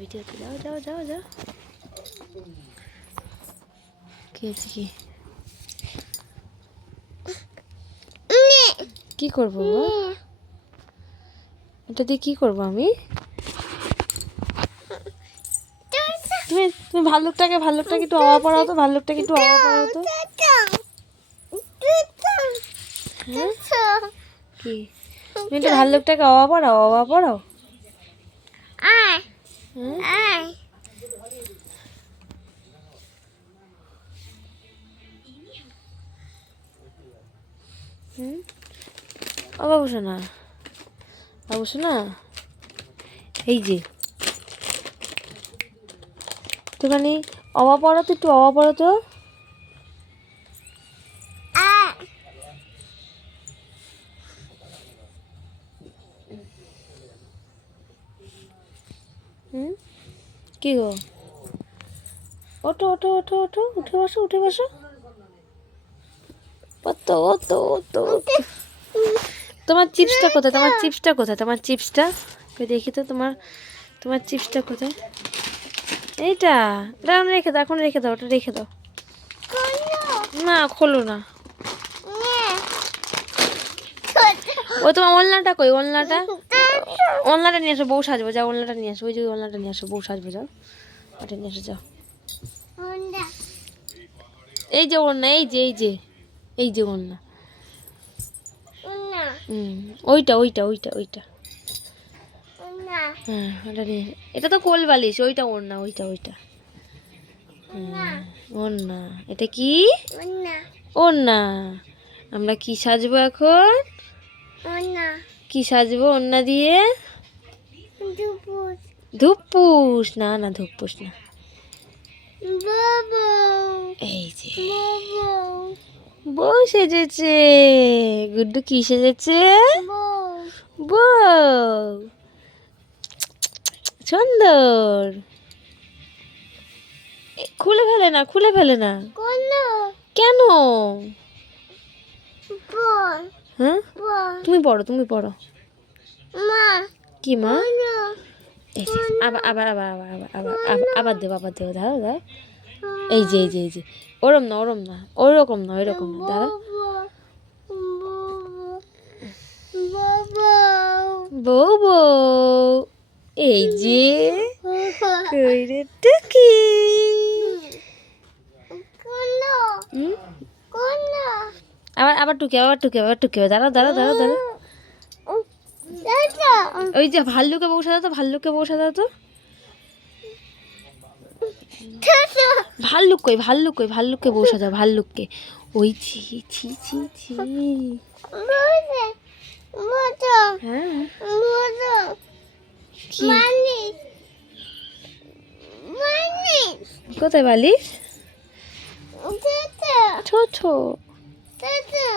ভিডিওতে যাও যাও যাও যাও। কি কি করবো এটা দিয়ে কি করবো আমি? তুমি তুমি ভাল্লুকটাকে একটু আওয়া পড়াও তো, ভাল্লুকটাকে একটু আওয়া পড়াও তো। কি তুমি একটু ভাল্লুকটাকে আওয়া পড়াও। ও বাবু শোনা এই যে একটুখানি অবা পড়ো তো, একটু অবা পড়ো তো। কি গো, ওঠো ওঠো ওঠো ওঠো, উঠে বসো। তোমার চিপসটা কোথায়? তোমার চিপসটা দেখি তো। তোমার চিপসটা কোথায়? এইটা রেখে দাও, এখন রেখে দাও, ওটা রেখে দাও। না খোলো না। ও তোমার ওলনাটা কই? ওলনাটা নিয়ে আসো, বউ সাজবো। যাও ওলনাটা নিয়ে আসো, ওই যে ওলনাটা নিয়ে আসো, বউ সাজবো। যাও ওটা নিয়ে আসো, যাও। এই যে ওলনা, এই যে ওলনা। ওইটা হ্যাঁ, ওটা নিয়ে। এটা তো কোল বালিশ, ওইটা ওড়না, ওইটা ওড়না। এটা কি ওড়না? আমরা কি সাজবো এখন? কি সাজবো ওড়না দিয়ে? ধূপপুষ না, ধূপপুষ না। এই যে বউ সেজেছে। গুড্ডু কি সেজেছে? বউ। সুন্দর। খুলে ফেলে না। কেন? হ্যাঁ, তুমি পড়ো। কি মা? আবার দেবো, দাঁড়াও। এই যে ওরকম না, ওইরকম না, দাঁড়া। বউ এই যে টুকি। আবার টুকি, দাঁড়াও। ওই যে ভাল্লুকে বউ সাজাও তো। ভাল্লুককে বউ সাজাও, ভাল্লুককে। ওই ছি। হ্যাঁ, কোথায় বালিশ? ছোট।